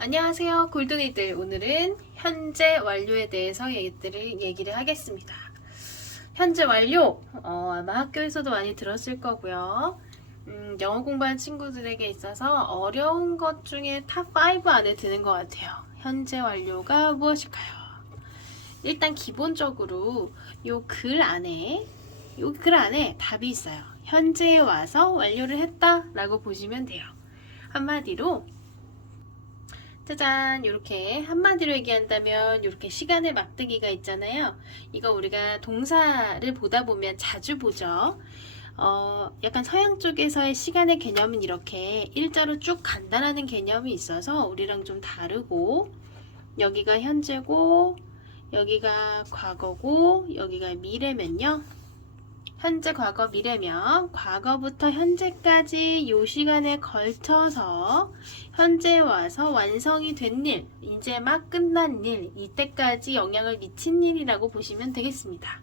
안녕하세요, 골든이들. 오늘은 현재 완료에 대해서 얘기를 하겠습니다. 현재 완료! 아마 학교에서도 많이 들었을 거고요. 영어 공부하는 친구들에게 있어서 어려운 것 중에 탑5 안에 드는 것 같아요. 현재 완료가 무엇일까요? 일단 기본적으로 요 글 안에 답이 있어요. 현재에 와서 완료를 했다 라고 보시면 돼요. 한마디로 짜잔, 이렇게 한마디로 얘기한다면 이렇게 시간의 막대기가 있잖아요. 이거 우리가 동사를 보다 보면 자주 보죠. 약간 서양 쪽에서의 시간의 개념은 이렇게 일자로 쭉 간다라는 개념이 있어서 우리랑 좀 다르고, 여기가 현재고 여기가 과거고 여기가 미래면요, 현재, 과거, 미래면 과거부터 현재까지 요 시간에 걸쳐서 현재에 와서 완성이 된 일, 이제 막 끝난 일, 이때까지 영향을 미친 일이라고 보시면 되겠습니다.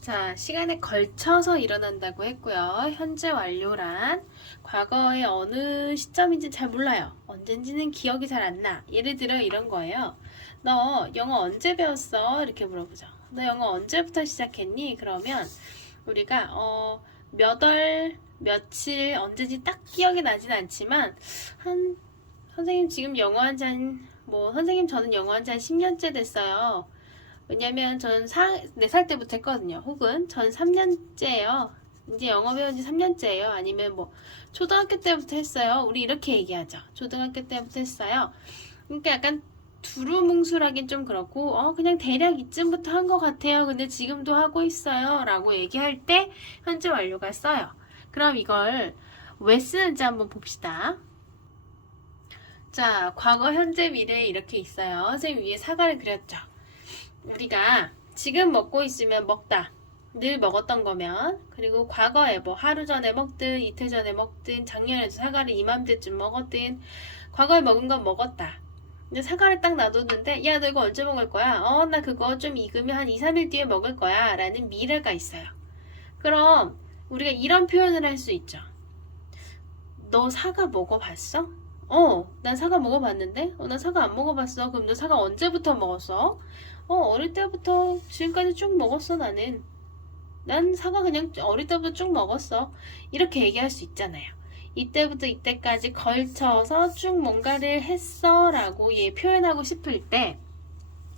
자, 시간에 걸쳐서 일어난다고 했고요. 현재 완료란 과거의 어느 시점인지 잘 몰라요. 언젠지는 기억이 잘 안 나. 예를 들어 이런 거예요. 너 영어 언제 배웠어? 이렇게 물어보죠. 너 영어 언제부터 시작했니? 그러면 우리가 몇 월, 며칠, 언제지 딱 기억이 나진 않지만 선생님 지금 영어 선생님 저는 영어 한지 한 10년째 됐어요. 왜냐면 저는 4살 때부터 했거든요. 혹은 전 3년째예요. 이제 영어 배운 지 3년째예요. 아니면 초등학교 때부터 했어요. 우리 이렇게 얘기하죠. 초등학교 때부터 했어요. 그러니까 약간 두루뭉술하긴 좀 그렇고 그냥 대략 이쯤부터 한 것 같아요. 근데 지금도 하고 있어요 라고 얘기할 때 현재 완료가 써요. 그럼 이걸 왜 쓰는지 한번 봅시다. 자, 과거, 현재, 미래 이렇게 있어요. 선생님 위에 사과를 그렸죠. 우리가 지금 먹고 있으면 먹다, 늘 먹었던 거면, 그리고 과거에 하루 전에 먹든 이틀 전에 먹든 작년에도 사과를 이맘때쯤 먹었든 과거에 먹은 건 먹었다. 근데 사과를 딱 놔뒀는데 야, 너 이거 언제 먹을 거야? 나 그거 좀 익으면 한 2, 3일 뒤에 먹을 거야 라는 미래가 있어요. 그럼 우리가 이런 표현을 할 수 있죠. 너 사과 먹어봤어? 난 사과 먹어봤는데? 난 사과 안 먹어봤어. 그럼 너 사과 언제부터 먹었어? 어릴 때부터 지금까지 쭉 먹었어. 난 사과 그냥 어릴 때부터 쭉 먹었어. 이렇게 얘기할 수 있잖아요. 이때부터 이때까지 걸쳐서 쭉 뭔가를 했어 라고 표현하고 싶을 때,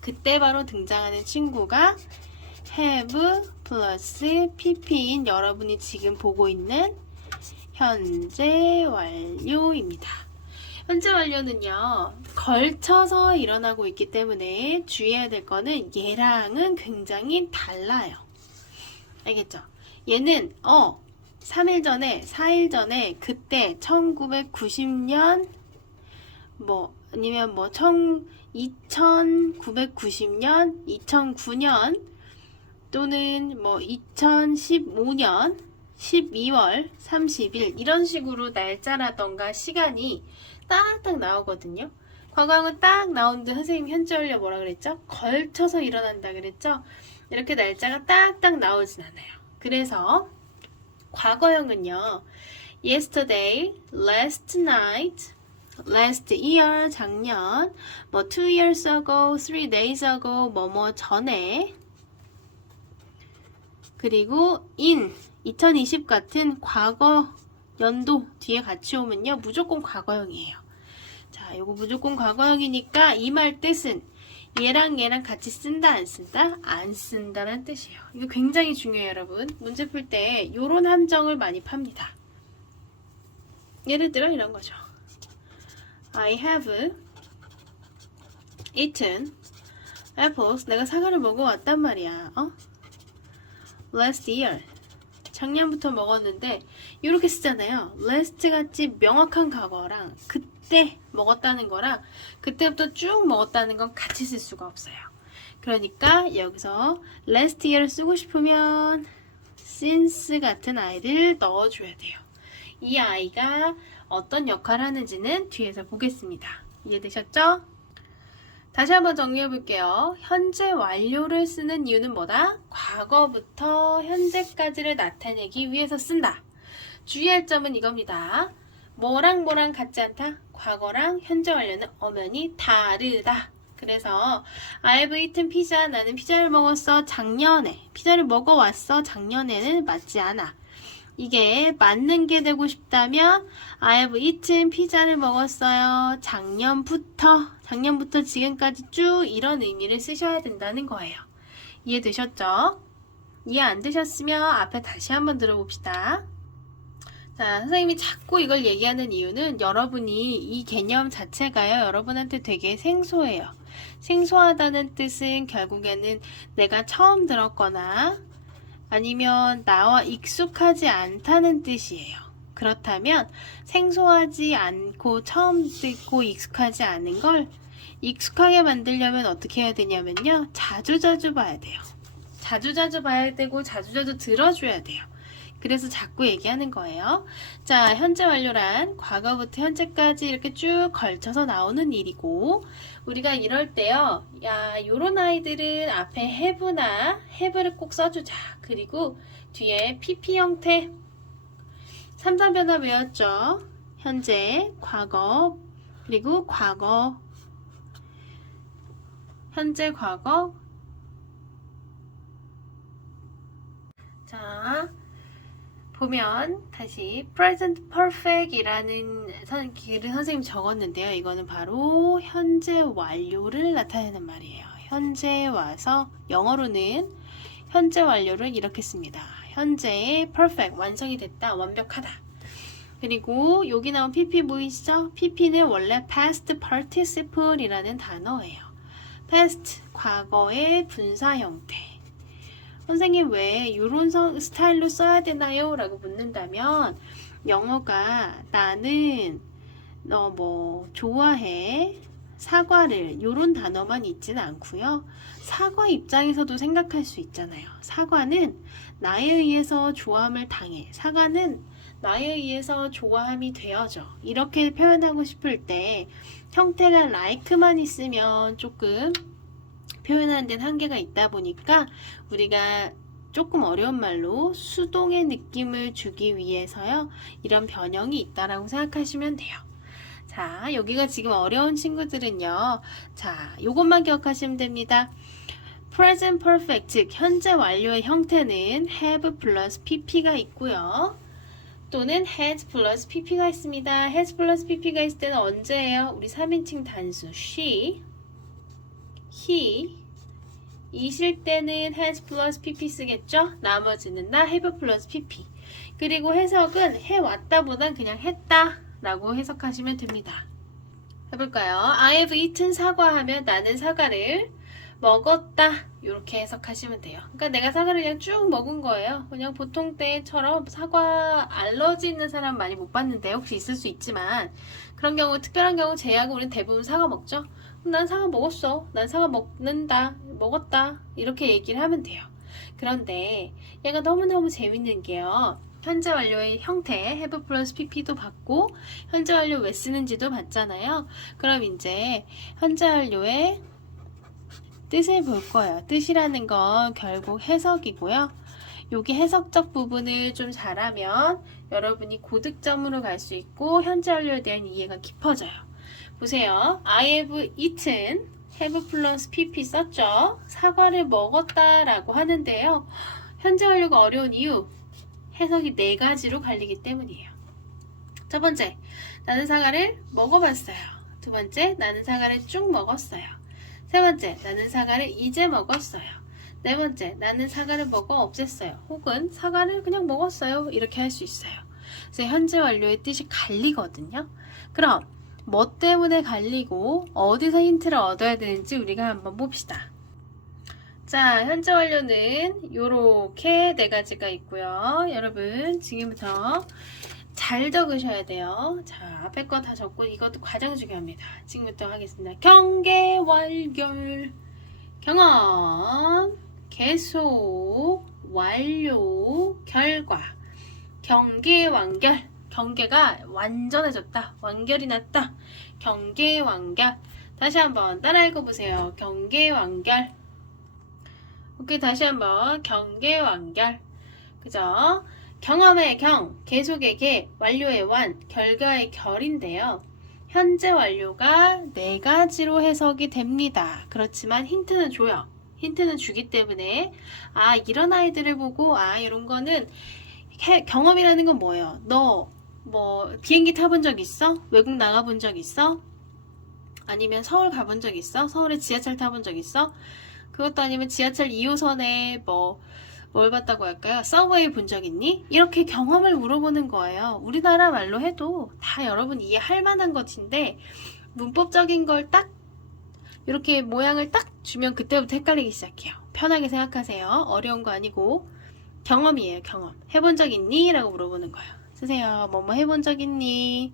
그때 바로 등장하는 친구가 have 플러스 pp인 여러분이 지금 보고 있는 현재 완료입니다. 현재 완료는요, 걸쳐서 일어나고 있기 때문에 주의해야 될 거는 얘랑은 굉장히 달라요. 알겠죠? 얘는 3일 전에, 4일 전에, 그때 1990년 아니면 2990년, 2009년 또는 2015년 12월 30일 이런 식으로 날짜라던가 시간이 딱딱 나오거든요. 과거형은 딱 나오는데 선생님 현재 완료 뭐라 그랬죠? 걸쳐서 일어난다 그랬죠? 이렇게 날짜가 딱딱 나오진 않아요. 그래서 과거형은요, yesterday, last night, last year, 작년, 2 years ago, 3 days ago, 전에, 그리고 in, 2020 같은 과거 연도 뒤에 같이 오면요, 무조건 과거형이에요. 자, 요거 무조건 과거형이니까 이 말 뜻은 얘랑 같이 쓴다, 안 쓴다? 안 쓴다는 뜻이에요. 이거 굉장히 중요해요, 여러분. 문제 풀 때 요런 함정을 많이 팝니다. 예를 들어 이런 거죠. I have eaten apples. 내가 사과를 먹어왔단 말이야. Last year. 작년부터 먹었는데 이렇게 쓰잖아요. last 같이 명확한 과거랑 그때 먹었다는 거랑 그때부터 쭉 먹었다는 건 같이 쓸 수가 없어요. 그러니까 여기서 last year 쓰고 싶으면 since 같은 아이를 넣어줘야 돼요. 이 아이가 어떤 역할을 하는지는 뒤에서 보겠습니다. 이해되셨죠? 다시 한번 정리해 볼게요. 현재 완료를 쓰는 이유는 뭐다? 과거부터 현재까지를 나타내기 위해서 쓴다. 주의할 점은 이겁니다. 뭐랑 뭐랑 같지 않다? 과거랑 현재 완료는 엄연히 다르다. 그래서 I've eaten pizza. 나는 피자를 먹었어. 작년에. 피자를 먹어왔어. 작년에는 맞지 않아. 이게 맞는 게 되고 싶다면 I've eaten 피자를 먹었어요. 작년부터 지금까지 쭉 이런 의미를 쓰셔야 된다는 거예요. 이해되셨죠? 이해 안 되셨으면 앞에 다시 한번 들어봅시다. 자, 선생님이 자꾸 이걸 얘기하는 이유는 여러분이 이 개념 자체가요, 여러분한테 되게 생소해요. 생소하다는 뜻은 결국에는 내가 처음 들었거나 아니면 나와 익숙하지 않다는 뜻이에요. 그렇다면 생소하지 않고 처음 듣고 익숙하지 않은 걸 익숙하게 만들려면 어떻게 해야 되냐면요. 자주자주 봐야 돼요. 자주자주 봐야 되고 자주자주 들어줘야 돼요. 그래서 자꾸 얘기하는 거예요. 자, 현재 완료란 과거부터 현재까지 이렇게 쭉 걸쳐서 나오는 일이고 우리가 이럴 때요. 야, 요런 아이들은 앞에 have나 have를 꼭 써주자. 그리고 뒤에 PP 형태 3-3변화 외웠죠? 현재, 과거, 그리고 과거, 현재, 과거. 자, 보면 다시 present perfect 이라는 글을 선생님이 적었는데요. 이거는 바로 현재 완료를 나타내는 말이에요. 현재에 와서 영어로는 현재 완료를 이렇게 씁니다. 현재의 perfect, 완성이 됐다, 완벽하다. 그리고 여기 나온 PP 보이시죠? PP는 원래 past participle 이라는 단어예요. past, 과거의 분사 형태. 선생님 왜 이런 스타일로 써야 되나요? 라고 묻는다면 영어가 나는 너 뭐 좋아해 사과를 이런 단어만 있지는 않고요. 사과 입장에서도 생각할 수 있잖아요. 사과는 나에 의해서 좋아함을 당해. 사과는 나에 의해서 좋아함이 되어져. 이렇게 표현하고 싶을 때 형태가 like만 있으면 조금 표현하는 데는 한계가 있다 보니까 우리가 조금 어려운 말로 수동의 느낌을 주기 위해서요. 이런 변형이 있다라고 생각하시면 돼요. 자, 여기가 지금 어려운 친구들은요. 자, 요것만 기억하시면 됩니다. present perfect, 즉 현재 완료의 형태는 have 플러스 pp가 있고요. 또는 has 플러스 pp가 있습니다. has 플러스 pp가 있을 때는 언제예요? 우리 3인칭 단수 she, he, 이실 때는 has 플러스 pp 쓰겠죠? 나머지는 나 have 플러스 pp. 그리고 해석은 해왔다 보단 그냥 했다 라고 해석하시면 됩니다. 해볼까요? I have eaten 사과하면 나는 사과를 먹었다 이렇게 해석하시면 돼요. 그러니까 내가 사과를 그냥 쭉 먹은 거예요. 그냥 보통 때처럼 사과 알러지 있는 사람 많이 못 봤는데 혹시 있을 수 있지만 그런 경우 특별한 경우 제외하고 우리는 대부분 사과 먹죠. 난 사과 먹었어. 난 사과 먹었다 이렇게 얘기를 하면 돼요. 그런데 얘가 너무너무 재밌는 게요. 현재 완료의 형태 have 플러스 pp도 봤고 현재 완료 왜 쓰는지도 봤잖아요. 그럼 이제 현재 완료의 뜻을 볼 거예요. 뜻이라는 건 결국 해석이고요. 여기 해석적 부분을 좀 잘하면 여러분이 고득점으로 갈 수 있고 현재 완료에 대한 이해가 깊어져요. 보세요. I have eaten have 플러스 pp 썼죠. 사과를 먹었다 라고 하는데요. 현재 완료가 어려운 이유 해석이 4가지로 갈리기 때문이에요. 첫 번째, 나는 사과를 먹어봤어요. 두 번째, 나는 사과를 쭉 먹었어요. 세 번째, 나는 사과를 이제 먹었어요. 네 번째, 나는 사과를 먹어 없앴어요. 혹은 사과를 그냥 먹었어요. 이렇게 할 수 있어요. 그래서 현재 완료의 뜻이 갈리거든요. 그럼 뭐 때문에 갈리고 어디서 힌트를 얻어야 되는지 우리가 한번 봅시다. 자, 현재 완료는 요렇게 4가지가 있고요. 여러분 지금부터 잘 적으셔야 돼요. 자, 앞에 거 다 적고 이것도 가장 중요합니다. 지금부터 하겠습니다. 경계 완결, 경험, 계속, 완료, 결과, 경계 완결. 경계가 완전해졌다. 완결이 났다. 경계 완결. 다시 한번 따라 읽어보세요. 경계 완결. 오케이, 다시 한번 경계 완결. 그죠? 경험의 경, 계속의 계, 완료의 완, 결과의 결인데요. 현재 완료가 네 가지로 해석이 됩니다. 그렇지만 힌트는 줘요. 힌트는 주기 때문에 이런 아이들을 보고 이런 거는 경험이라는 건 뭐예요? 너 뭐 비행기 타본 적 있어? 외국 나가본 적 있어? 아니면 서울 가본 적 있어? 서울에 지하철 타본 적 있어? 그것도 아니면 지하철 2호선에 뭘 봤다고 할까요? 서브웨이 본 적 있니? 이렇게 경험을 물어보는 거예요. 우리나라 말로 해도 다 여러분 이해할 만한 것인데 문법적인 걸 딱 이렇게 모양을 딱 주면 그때부터 헷갈리기 시작해요. 편하게 생각하세요. 어려운 거 아니고 경험이에요. 경험. 해본 적 있니? 라고 물어보는 거예요. 쓰세요. 뭐뭐 해본 적 있니?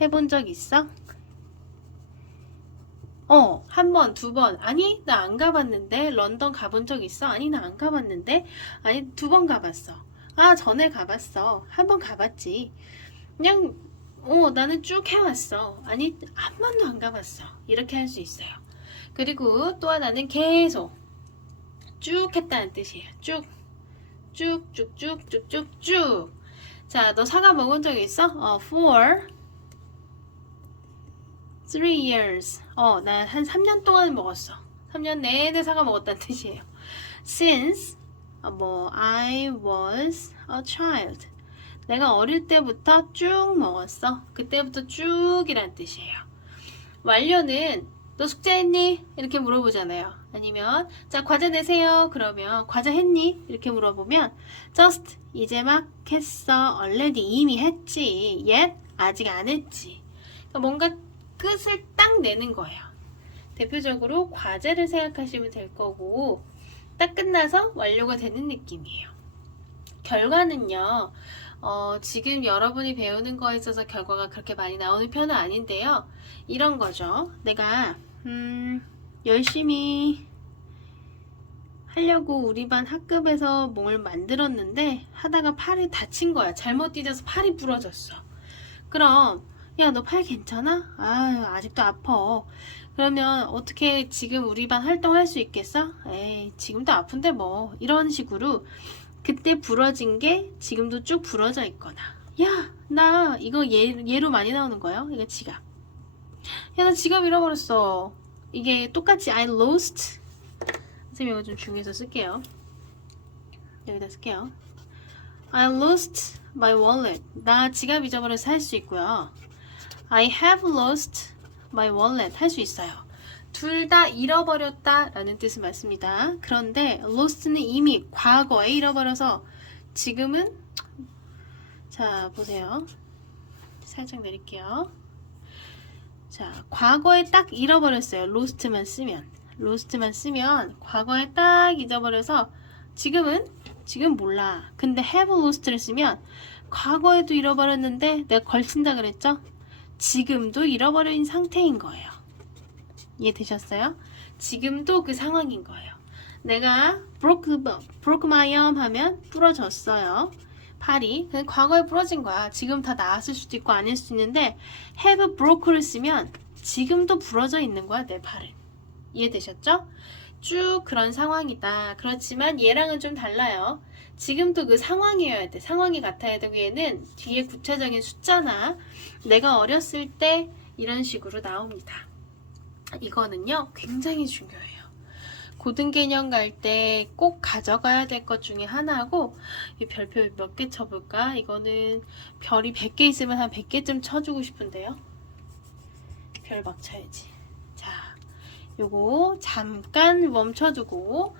해본 적 있어? 한 번, 두 번. 아니, 나 안 가봤는데. 런던 가본 적 있어? 아니, 나 안 가봤는데. 아니, 두 번 가봤어. 전에 가봤어. 한 번 가봤지. 그냥, 나는 쭉 해왔어. 아니, 한 번도 안 가봤어. 이렇게 할 수 있어요. 그리고 또 하나는 계속 쭉 했다는 뜻이에요. 쭉, 쭉, 쭉, 쭉, 쭉, 쭉, 쭉. 자, 너 사과 먹은 적 있어? For 3 years. 나 한 3년 동안 먹었어. 3년 내내 사과 먹었다는 뜻이에요. Since, I was a child. 내가 어릴 때부터 쭉 먹었어. 그때부터 쭉이란 뜻이에요. 완료는 너 숙제했니? 이렇게 물어보잖아요. 아니면 자 과제 내세요. 그러면 과제 했니? 이렇게 물어보면 just 이제 막 했어. already 이미 했지. yet 아직 안 했지. 그러니까 뭔가 끝을 딱 내는 거예요. 대표적으로 과제를 생각하시면 될 거고 딱 끝나서 완료가 되는 느낌이에요. 결과는요. 지금 여러분이 배우는 거에 있어서 결과가 그렇게 많이 나오는 편은 아닌데요. 이런 거죠. 내가 열심히 하려고 우리 반 학급에서 뭘 만들었는데 하다가 팔이 다친 거야. 잘못 뒤져서 팔이 부러졌어. 그럼 야, 너 팔 괜찮아? 아직도 아파. 그러면 어떻게 지금 우리 반 활동할 수 있겠어? 에이, 지금도 아픈데 뭐. 이런 식으로 그때 부러진 게 지금도 쭉 부러져 있거나. 야, 나 이거 예로 많이 나오는 거예요. 이거 지갑. 야, 나 지갑 잃어버렸어. 이게 똑같이 I lost. 선생님 이거 좀 중요해서 쓸게요. 여기다 쓸게요. I lost my wallet. 나 지갑 잊어버려서 할 수 있고요. I have lost my wallet. 할 수 있어요. 둘 다 잃어버렸다 라는 뜻은 맞습니다. 그런데 lost는 이미 과거에 잃어버려서 지금은 자 보세요. 살짝 내릴게요. 자 과거에 딱 잃어버렸어요. lost만 쓰면 과거에 딱 잊어버려서 지금 몰라. 근데 have lost를 쓰면 과거에도 잃어버렸는데 내가 걸친다 그랬죠? 지금도 잃어버린 상태인 거예요. 이해되셨어요? 지금도 그 상황인 거예요. 내가 broke my arm 하면 부러졌어요. 팔이. 그냥 과거에 부러진 거야. 지금 다 나았을 수도 있고 아닐 수도 있는데 have broke를 쓰면 지금도 부러져 있는 거야. 내 팔은. 이해되셨죠? 쭉 그런 상황이다. 그렇지만 얘랑은 좀 달라요. 지금도 그 상황이어야 돼. 상황이 같아야 되고 얘는 뒤에 구체적인 숫자나 내가 어렸을 때 이런 식으로 나옵니다. 이거는요 굉장히 중요해요. 고등개념 갈 때 꼭 가져가야 될 것 중에 하나고 이 별표 몇 개 쳐볼까? 이거는 별이 100개 있으면 한 100개쯤 쳐주고 싶은데요. 별 막 쳐야지. 자, 요거 잠깐 멈춰두고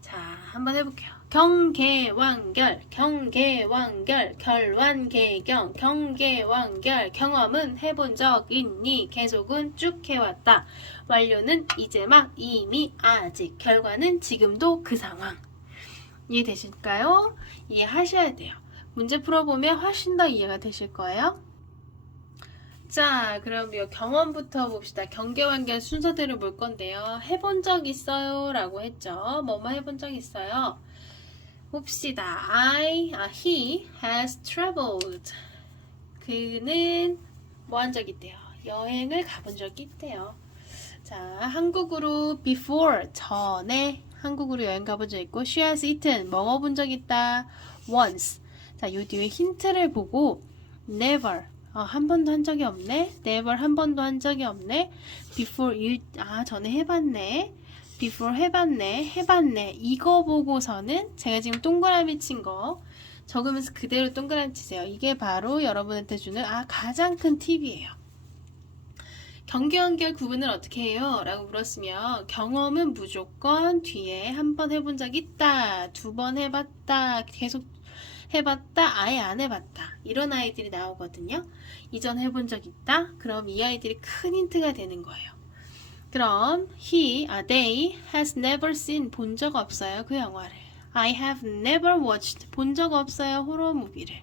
자 한번 해볼게요. 경계완결, 경계완결, 결완계경, 경계완결. 경험은 해본 적 있니? 계속은 쭉 해왔다. 완료는 이제 막, 이미, 아직. 결과는 지금도 그 상황. 이해되실까요? 이해하셔야 돼요. 문제 풀어보면 훨씬 더 이해가 되실 거예요. 자, 그럼 이 경험부터 봅시다. 경계완결 순서대로 볼 건데요. 해본 적 있어요? 라고 했죠. 뭐뭐 해본 적 있어요? 봅시다. he has traveled. 그는 뭐 한 적이 있대요? 여행을 가본 적이 있대요. 자, 한국으로 before, 전에 한국으로 여행 가본 적 있고 she has eaten, 먹어본 적 있다. once. 자, 요 뒤에 힌트를 보고 never 한 번도 한 적이 없네. never 한 번도 한 적이 없네. before 전에 해봤네. before 해봤네. 이거 보고서는 제가 지금 동그라미 친 거 적으면서 그대로 동그라미 치세요. 이게 바로 여러분한테 주는 가장 큰 팁이에요. 경계 연결 구분을 어떻게 해요? 라고 물었으면 경험은 무조건 뒤에 한 번 해본 적 있다, 두 번 해봤다, 계속 해봤다, 아예 안 해봤다, 이런 아이들이 나오거든요. 이전 해본 적 있다? 그럼 이 아이들이 큰 힌트가 되는 거예요. 그럼 they has never seen 본 적 없어요, 그 영화를. I have never watched 본 적 없어요, 호러 무비를.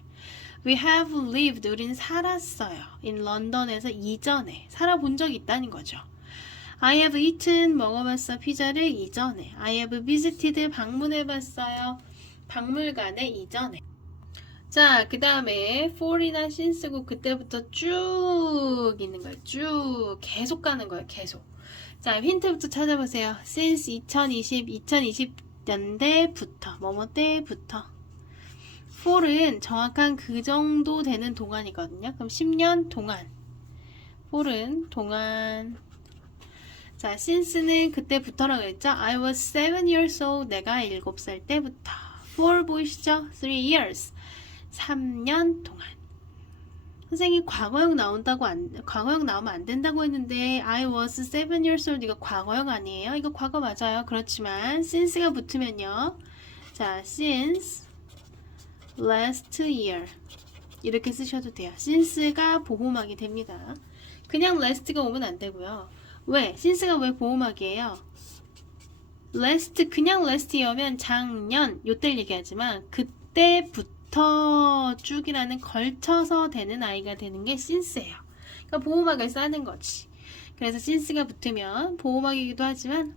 We have lived 우린 살았어요. in 런던에서 이전에 살아본 적이 있다는 거죠. I have eaten 먹어봤어 피자를 이전에. I have visited 방문해봤어요. 박물관에 이전에. 자, 그 다음에 for이나 since고 그때부터 쭉 있는 거예요. 쭉 계속 가는 거예요. 계속. 자, 힌트부터 찾아보세요. since 2020년대부터 뭐뭐 때부터. for은 정확한 그 정도 되는 동안이거든요. 그럼 10년 동안. for은 동안. 자, since는 그때부터라고 했죠. I was 7 years old. 내가 7살 때부터. for 보이시죠? 3 years. 3년 동안. 선생님 과거형 과거형 나오면 안 된다고 했는데 I was 7 years old. 이거 과거형 아니에요? 이거 과거 맞아요. 그렇지만 since가 붙으면요. 자, since last year 이렇게 쓰셔도 돼요. since가 보호막이 됩니다. 그냥 last가 오면 안 되고요. 왜? since가 왜 보호막이에요? 그냥 last이면 작년 요때를 얘기하지만 그때부터 쭉이라는 걸쳐서 되는 아이가 되는 게 since예요. 그러니까 보호막을 싸는 거지. 그래서 since가 붙으면 보호막이기도 하지만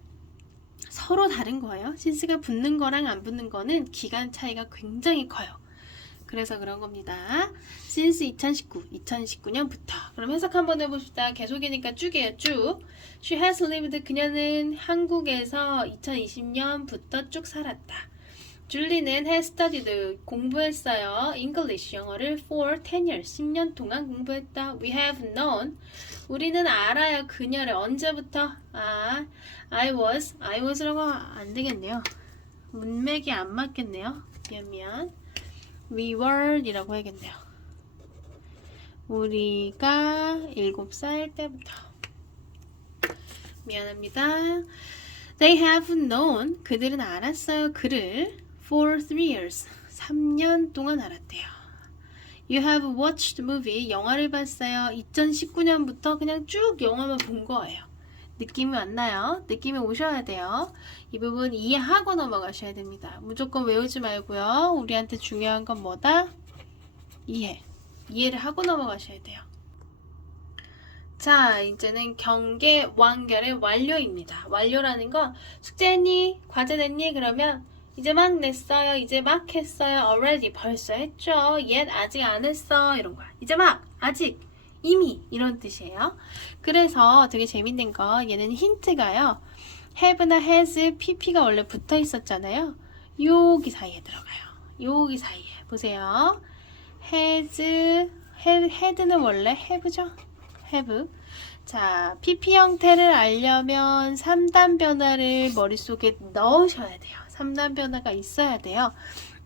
서로 다른 거예요. since가 붙는 거랑 안 붙는 거는 기간 차이가 굉장히 커요. 그래서 그런 겁니다. since 2019년부터. 그럼 해석 한번 해봅시다. 계속이니까 쭉이에요. 쭉. She has lived. 그녀는 한국에서 2020년부터 쭉 살았다. 줄리는 has studied. 공부했어요. English, 영어를 for 10 years. 10년 동안 공부했다. We have known. 우리는 알아요. 그녀를 언제부터? I was라고 안 되겠네요. 문맥이 안 맞겠네요. 미안. We were 이라고 해야겠네요. 우리가 7살 때부터. 미안합니다. They have known. 그들은 알았어요. 그를 for 3 years. 3년 동안 알았대요. You have watched movie. 영화를 봤어요. 2019년부터 그냥 쭉 영화만 본 거예요. 느낌이 왔나요? 느낌이 오셔야 돼요. 이 부분 이해하고 넘어가셔야 됩니다. 무조건 외우지 말고요. 우리한테 중요한 건 뭐다? 이해를 하고 넘어가셔야 돼요. 자, 이제는 경계 완결의 완료입니다. 완료라는 건 숙제했니? 과제 냈니? 그러면 이제 막 냈어요. 이제 막 했어요. already 벌써 했죠. yet 아직 안 했어. 이런 거야. 이제 막 아직 이미 이런 뜻이에요. 그래서 되게 재밌는 거 얘는 힌트가요. have나 has, pp가 원래 붙어 있었잖아요. 여기 사이에 들어가요. 여기 사이에 보세요. had는 원래 have죠. have. 자, pp 형태를 알려면 3단 변화를 머릿속에 넣으셔야 돼요. 3단 변화가 있어야 돼요.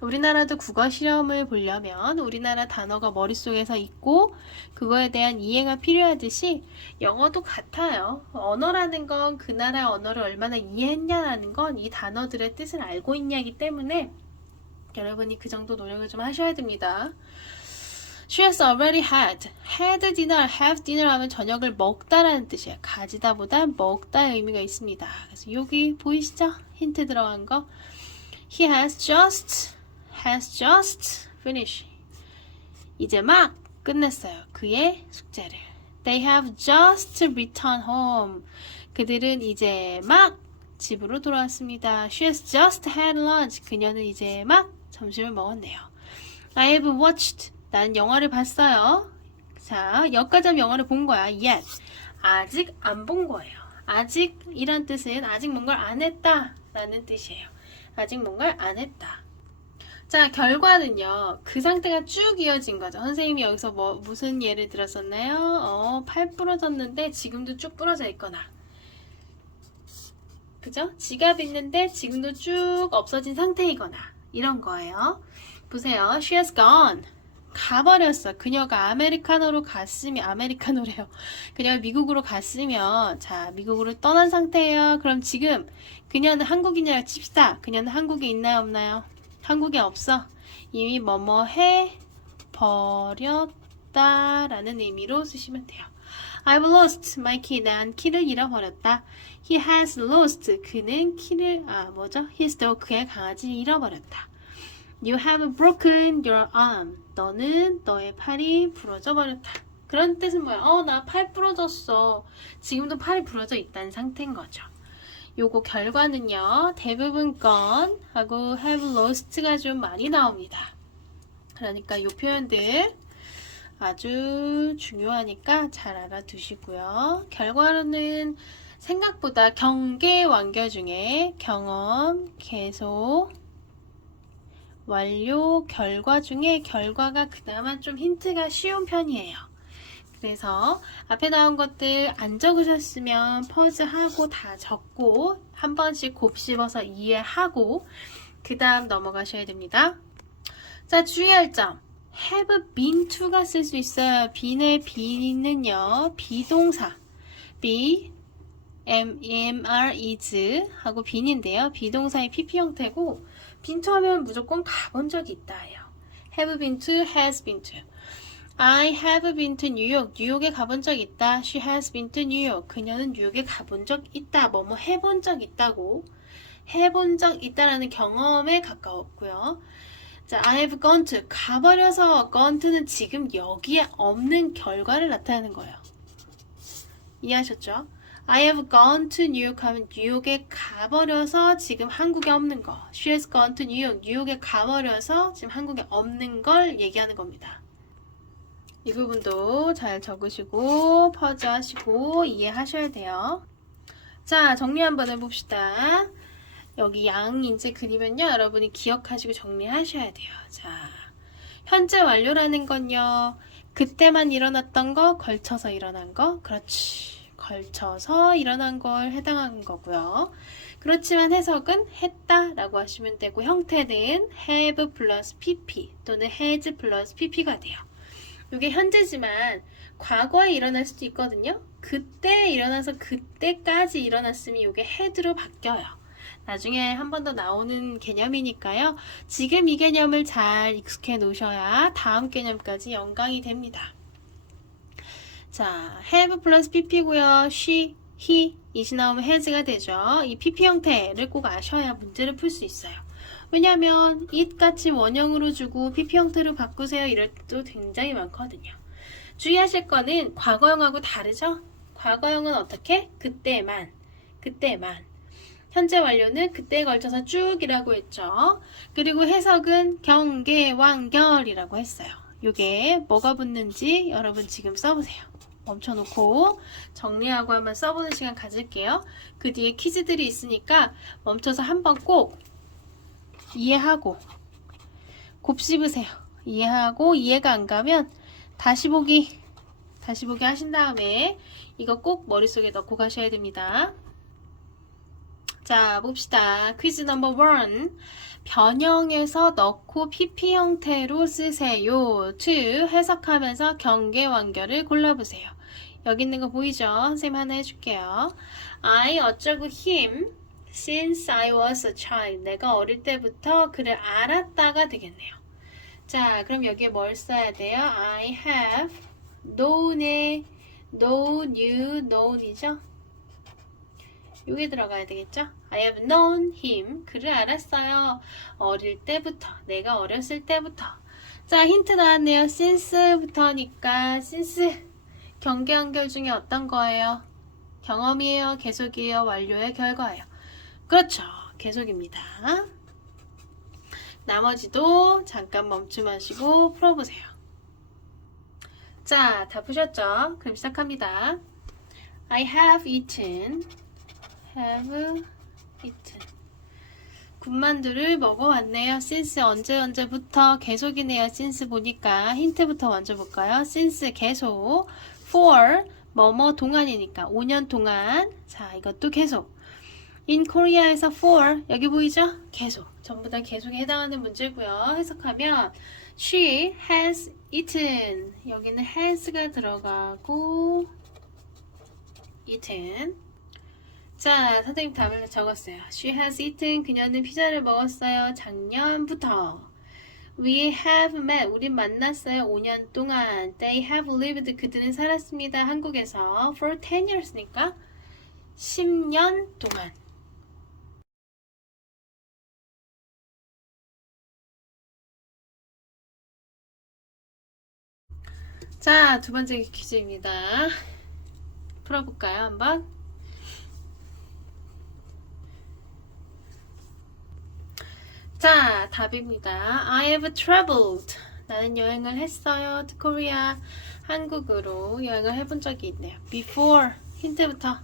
우리나라도 국어 시험을 보려면 우리나라 단어가 머릿속에서 있고 그거에 대한 이해가 필요하듯이 영어도 같아요. 언어라는 건 그 나라 언어를 얼마나 이해했냐라는 건 이 단어들의 뜻을 알고 있냐기 때문에 여러분이 그 정도 노력을 좀 하셔야 됩니다. She has already had dinner, have dinner 하면 저녁을 먹다라는 뜻이에요. 가지다 보다 먹다의 의미가 있습니다. 그래서 여기 보이시죠? 힌트 들어간 거. He has just finished. 이제 막 끝냈어요. 그의 숙제를. They have just returned home. 그들은 이제 막 집으로 돌아왔습니다. She has just had lunch. 그녀는 이제 막 점심을 먹었네요. I have watched. 난 영화를 봤어요. 자, 여기까지 하면 영화를 본 거야. Yet. 아직 안 본 거예요. 아직 이란 뜻은 아직 뭔가를 안 했다 라는 뜻이에요. 아직 뭔가를 안 했다. 자, 결과는요. 그 상태가 쭉 이어진 거죠. 선생님이 여기서 무슨 예를 들었었나요? 팔 부러졌는데 지금도 쭉 부러져 있거나. 그죠? 지갑 있는데 지금도 쭉 없어진 상태이거나. 이런 거예요. 보세요. She has gone. 가버렸어. 그녀가 아메리카노로 갔으면, 아메리카노래요. 그녀가 미국으로 갔으면, 자, 미국으로 떠난 상태예요. 그럼 지금 그녀는 한국인이라 칩시다. 그녀는 한국에 있나요, 없나요? 한국에 없어. 이미 뭐뭐 해 버렸다라는 의미로 쓰시면 돼요. I've lost my key. 난 키를 잃어버렸다. He has lost. 그는 키를, his dog. 그의 강아지를 잃어버렸다. You have broken your arm. 너는 너의 팔이 부러져 버렸다. 그런 뜻은 뭐야? 나 팔 부러졌어. 지금도 팔이 부러져 있다는 상태인 거죠. 요거 결과는요. 대부분 건 하고 have lost가 좀 많이 나옵니다. 그러니까 요 표현들 아주 중요하니까 잘 알아두시고요. 결과로는 생각보다 경계 완결 중에 경험, 계속, 완료, 결과 중에 결과가 그나마 좀 힌트가 쉬운 편이에요. 그래서 앞에 나온 것들 안 적으셨으면 퍼즈하고 다 적고 한 번씩 곱씹어서 이해하고 그 다음 넘어가셔야 됩니다. 자, 주의할 점. have been to가 쓸 수 있어요. bene의 be는요. 비동사 be, mr, is 하고 bene인데요. 비동사의 pp 형태고 been to 하면 무조건 가본 적이 있다예요. have been to, has been to. I have been to New York. 뉴욕에 가본 적 있다. She has been to New York. 그녀는 뉴욕에 가본 적 있다. 뭐뭐 해본 적 있다고. 해본 적 있다라는 경험에 가까웠고요. 자, I have gone to. 가버려서 gone to는 지금 여기에 없는 결과를 나타내는 거예요. 이해하셨죠? I have gone to New York 하면 뉴욕에 가버려서 지금 한국에 없는 거. She has gone to New York. 뉴욕에 가버려서 지금 한국에 없는 걸 얘기하는 겁니다. 이 부분도 잘 적으시고 퍼즈 하시고 이해하셔야 돼요. 자, 정리 한번 해봅시다. 여기 양인재 그리면요. 여러분이 기억하시고 정리하셔야 돼요. 자, 현재 완료라는 건요. 그때만 일어났던 거, 걸쳐서 일어난 거. 그렇지. 걸쳐서 일어난 걸 해당하는 거고요. 그렇지만 해석은 했다라고 하시면 되고 형태는 have 플러스 pp 또는 has 플러스 pp가 돼요. 이게 현재지만 과거에 일어날 수도 있거든요. 그때 일어나서 그때까지 일어났으면 이게 had로 바뀌어요. 나중에 한 번 더 나오는 개념이니까요. 지금 이 개념을 잘 익숙해 놓으셔야 다음 개념까지 연강이 됩니다. 자, have 플러스 pp고요. she, he, it이 나오면 has가 되죠. 이 pp 형태를 꼭 아셔야 문제를 풀 수 있어요. 왜냐하면 it 같이 원형으로 주고 pp 형태로 바꾸세요 이럴 때도 굉장히 많거든요. 주의하실 거는 과거형하고 다르죠? 과거형은 어떻게? 그때만. 현재 완료는 그때에 걸쳐서 쭉이라고 했죠. 그리고 해석은 경계, 완결이라고 했어요. 이게 뭐가 붙는지 여러분 지금 써보세요. 멈춰놓고 정리하고 한번 써보는 시간 가질게요. 그 뒤에 퀴즈들이 있으니까 멈춰서 한번 꼭 이해하고 곱씹으세요. 이해하고 이해가 안 가면 다시 보기 하신 다음에 이거 꼭 머릿속에 넣고 가셔야 됩니다. 자, 봅시다. 퀴즈 넘버 1. 변형해서 넣고 pp 형태로 쓰세요. 2. 해석하면서 경계 완결을 골라보세요. 여기 있는 거 보이죠? 선생님 하나 해줄게요. I 어쩌고 him since I was a child. 내가 어릴 때부터 그를 알았다가 되겠네요. 자, 그럼 여기에 뭘 써야 돼요? I have known의 known, you, known이죠? 요게 들어가야 되겠죠? I have known him. 그를 알았어요. 어릴 때부터. 내가 어렸을 때부터. 자, 힌트 나왔네요. since부터니까 since 경계 연결 중에 어떤 거예요? 경험이에요? 계속이에요? 완료의 결과예요? 그렇죠. 계속입니다. 나머지도 잠깐 멈춤하시고 풀어보세요. 자, 다 푸셨죠? 그럼 시작합니다. I have eaten. 군만두를 먹어왔네요. since 언제부터 계속이네요. since 보니까 힌트부터 먼저 볼까요? since 계속, for 뭐뭐 동안이니까 5년 동안. 자, 이것도 계속. in Korea에서 for 여기 보이죠? 계속. 전부 다 계속에 해당하는 문제고요. 해석하면 she has eaten. 여기는 has가 들어가고 eaten. 자, 선생님 답을 적었어요. She has eaten. 그녀는 피자를 먹었어요. 작년부터. We have met. 우린 만났어요. 5년 동안. They have lived. 그들은 살았습니다. 한국에서. For 10 years니까 10년 동안. 자, 두 번째 퀴즈입니다. 풀어볼까요, 한번? 자, 답입니다. I have traveled. 나는 여행을 했어요. to Korea. 한국으로 여행을 해본 적이 있네요. before. 힌트부터.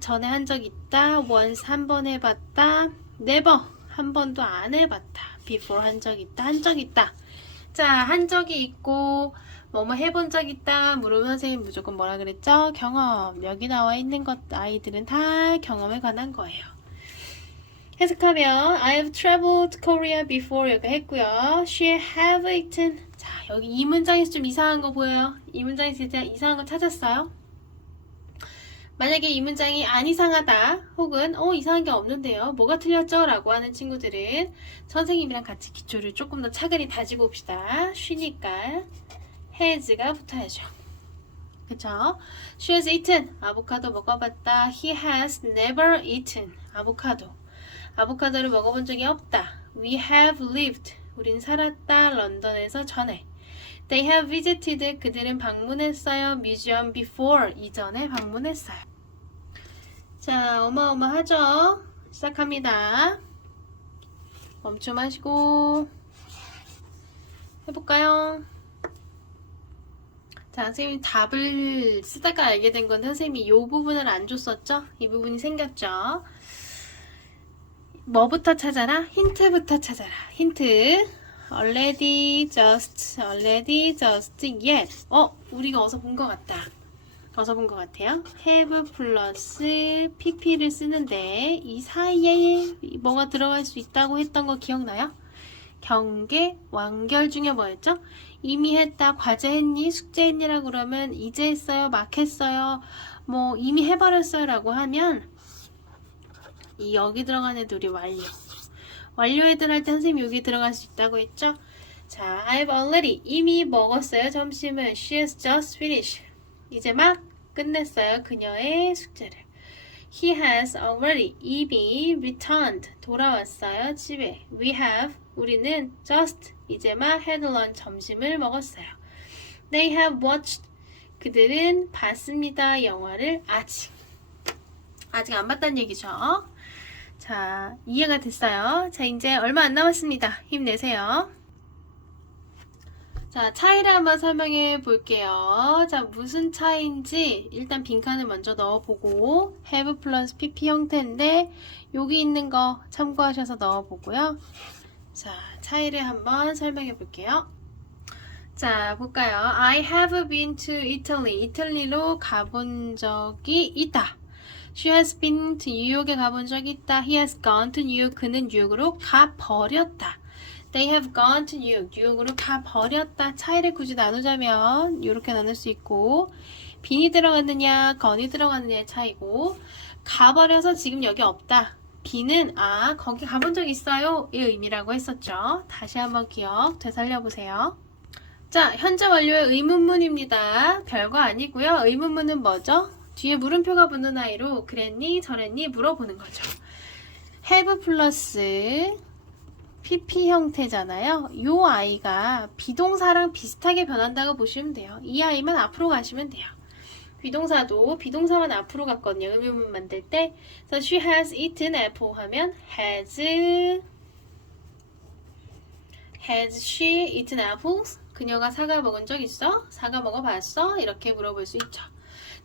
전에 한 적 있다. once 한 번 해봤다. never. 한 번도 안 해봤다. before 한 적 있다. 한 적 있다. 자, 한 적이 있고 뭐뭐 해본 적 있다 물으면 선생님 무조건 뭐라 그랬죠? 경험. 여기 나와 있는 것 아이들은 다 경험에 관한 거예요. 해석하면 I have traveled to Korea before 여기 했고요. She have eaten. 자, 여기 이 문장에서 좀 이상한 거 보여요? 이 문장에서 진짜 이상한 거 찾았어요? 만약에 이 문장이 안 이상하다 혹은 이상한 게 없는데요. 뭐가 틀렸죠? 라고 하는 친구들은 선생님이랑 같이 기초를 조금 더 차근히 다지고 봅시다. 쉬니까 has가 붙어야죠. 그쵸? She has eaten. 아보카도 먹어봤다. He has never eaten. 아보카도를 먹어본 적이 없다. We have lived. 우린 살았다. 런던에서 전에. They have visited. 그들은 방문했어요. Museum before. 이전에 방문했어요. 자, 어마어마하죠? 시작합니다. 멈춤하시고 해볼까요? 자, 선생님이 답을 쓰다가 알게 된 건데 선생님이 이 부분을 안 줬었죠? 이 부분이 생겼죠? 뭐부터 찾아라? 힌트부터 찾아라. 힌트. already, just, yet. 우리가 어디서 본 것 같다. 어디서 본 것 같아요? have 플러스 pp를 쓰는데 이 사이에 뭐가 들어갈 수 있다고 했던 거 기억나요? 경계, 완결 중에 뭐였죠? 이미 했다, 과제 했니, 숙제 했니라고 그러면 이제 했어요, 막 했어요, 뭐 이미 해버렸어요 라고 하면 이 여기 들어간 애들이 완료 애들 할 때 선생님이 여기 들어갈 수 있다고 했죠? 자, I've already 이미 먹었어요 점심을. She has just finished 이제 막 끝냈어요 그녀의 숙제를. He has already 이미 returned 돌아왔어요 집에. We have 우리는 just 이제 막 had lunch 점심을 먹었어요. They have watched 그들은 봤습니다 영화를. 아직 안 봤다는 얘기죠. 자, 이해가 됐어요. 자, 이제 얼마 안 남았습니다. 힘내세요. 자, 차이를 한번 설명해 볼게요. 자, 무슨 차이인지 일단 빈칸을 먼저 넣어보고 have 플러스 pp 형태인데 여기 있는 거 참고하셔서 넣어보고요. 자, 차이를 한번 설명해 볼게요. 자, 볼까요? I have been to Italy. 이탈리로 가본 적이 있다. She has been to 뉴욕에 가본 적이 있다. He has gone to New York. 그는 뉴욕으로 가버렸다. They have gone to New York. 뉴욕으로 가버렸다. 차이를 굳이 나누자면 이렇게 나눌 수 있고 빈이 들어갔느냐 건이 들어갔느냐의 차이고 가버려서 지금 여기 없다. 빈은 거기 가본 적 있어요 이 의미라고 했었죠. 다시 한번 기억 되살려보세요. 자, 현재 완료의 의문문입니다. 별거 아니고요. 의문문은 뭐죠? 뒤에 물음표가 붙는 아이로 그랬니 저랬니 물어보는 거죠. have 플러스 pp 형태잖아요. 이 아이가 비동사랑 비슷하게 변한다고 보시면 돼요. 이 아이만 앞으로 가시면 돼요. 비동사도 비동사만 앞으로 갔거든요. 의문문 만들 때. 그래서 she has eaten apple 하면 has she eaten apples? 그녀가 사과 먹은 적 있어? 사과 먹어봤어? 이렇게 물어볼 수 있죠.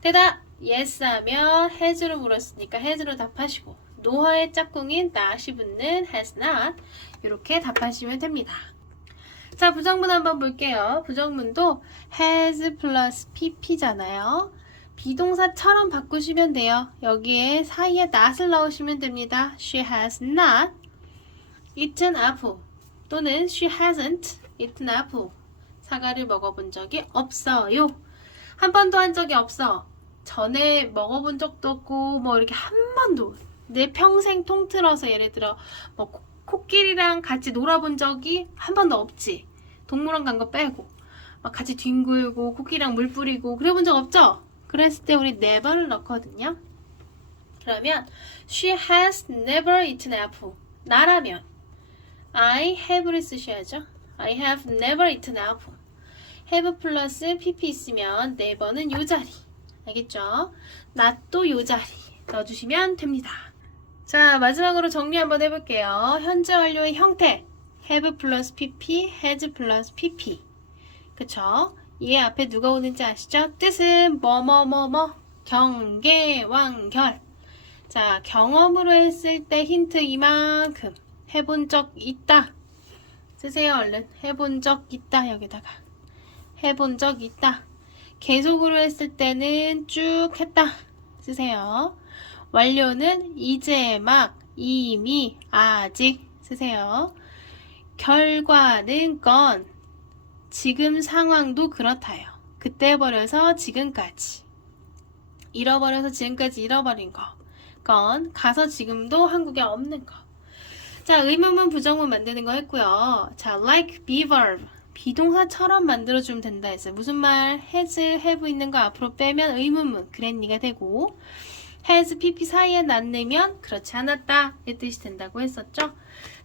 대답 yes 하면 has로 물었으니까 has로 답하시고 노화의 짝꿍인 not이 붙는 has not 이렇게 답하시면 됩니다. 자, 부정문 한번 볼게요. 부정문도 has 플러스 pp잖아요. 비동사처럼 바꾸시면 돼요. 여기에 사이에 not을 넣으시면 됩니다. She has not eaten apple 또는 she hasn't eaten apple. 사과를 먹어본 적이 없어요. 한 번도 한 적이 없어. 전에 먹어본 적도 없고 뭐 이렇게 한 번도 내 평생 통틀어서 예를 들어 뭐 코끼리랑 같이 놀아본 적이 한 번도 없지. 동물원 간 거 빼고 막 같이 뒹굴고 코끼리랑 물 뿌리고 그래본 적 없죠? 그랬을 때 우리 never를 넣거든요. 그러면 she has never eaten apple. 나라면 I have를 쓰셔야죠. I have never eaten apple. have 플러스 pp 있으면 never는 요 자리. 알겠죠? not도 요 자리 넣어주시면 됩니다. 자, 마지막으로 정리 한번 해볼게요. 현재 완료의 형태 have 플러스 pp, has 플러스 pp. 그쵸? 얘 앞에 누가 오는지 아시죠? 뜻은 뭐뭐뭐뭐 경계, 완결. 자, 경험으로 했을 때 힌트 이만큼. 해본 적 있다. 쓰세요, 얼른. 해본 적 있다. 여기다가. 해본 적 있다. 계속으로 했을 때는 쭉 했다. 쓰세요. 완료는 이제 막, 이미, 아직. 쓰세요. 결과는 건, 지금 상황도 그렇다요. 그때 버려서 지금까지. 잃어버려서 지금까지 잃어버린 거. 건, 가서 지금도 한국에 없는 거. 자, 의문문, 부정문 만드는 거 했고요. 자, like be verb. 비동사처럼 만들어주면 된다 했어요. 무슨 말? has, have 있는 거 앞으로 빼면 의문문, 그랬니가 되고 has, pp 사이에 not 내면 그렇지 않았다 이 뜻이 된다고 했었죠.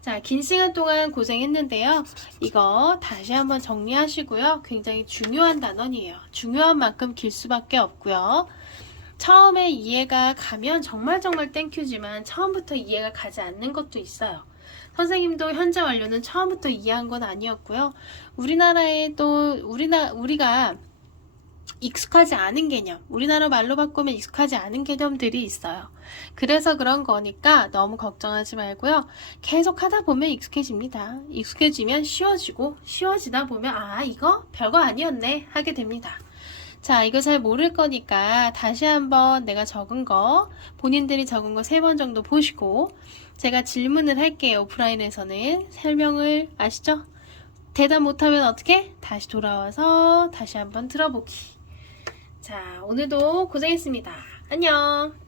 자, 긴 시간 동안 고생했는데요. 이거 다시 한번 정리하시고요. 굉장히 중요한 단원이에요. 중요한 만큼 길 수밖에 없고요. 처음에 이해가 가면 정말 땡큐지만 처음부터 이해가 가지 않는 것도 있어요. 선생님도 현재 완료는 처음부터 이해한 건 아니었고요. 우리나라에 또 우리가 익숙하지 않은 개념, 우리나라 말로 바꾸면 익숙하지 않은 개념들이 있어요. 그래서 그런 거니까 너무 걱정하지 말고요. 계속 하다 보면 익숙해집니다. 익숙해지면 쉬워지고 쉬워지다 보면 아, 이거 별거 아니었네 하게 됩니다. 자, 이거 잘 모를 거니까 다시 한번 내가 적은 거, 본인들이 적은 거 3번 정도 보시고 제가 질문을 할게요. 오프라인에서는 설명을 아시죠? 대답 못하면 어떻게? 다시 돌아와서 다시 한번 들어보기. 자, 오늘도 고생했습니다. 안녕.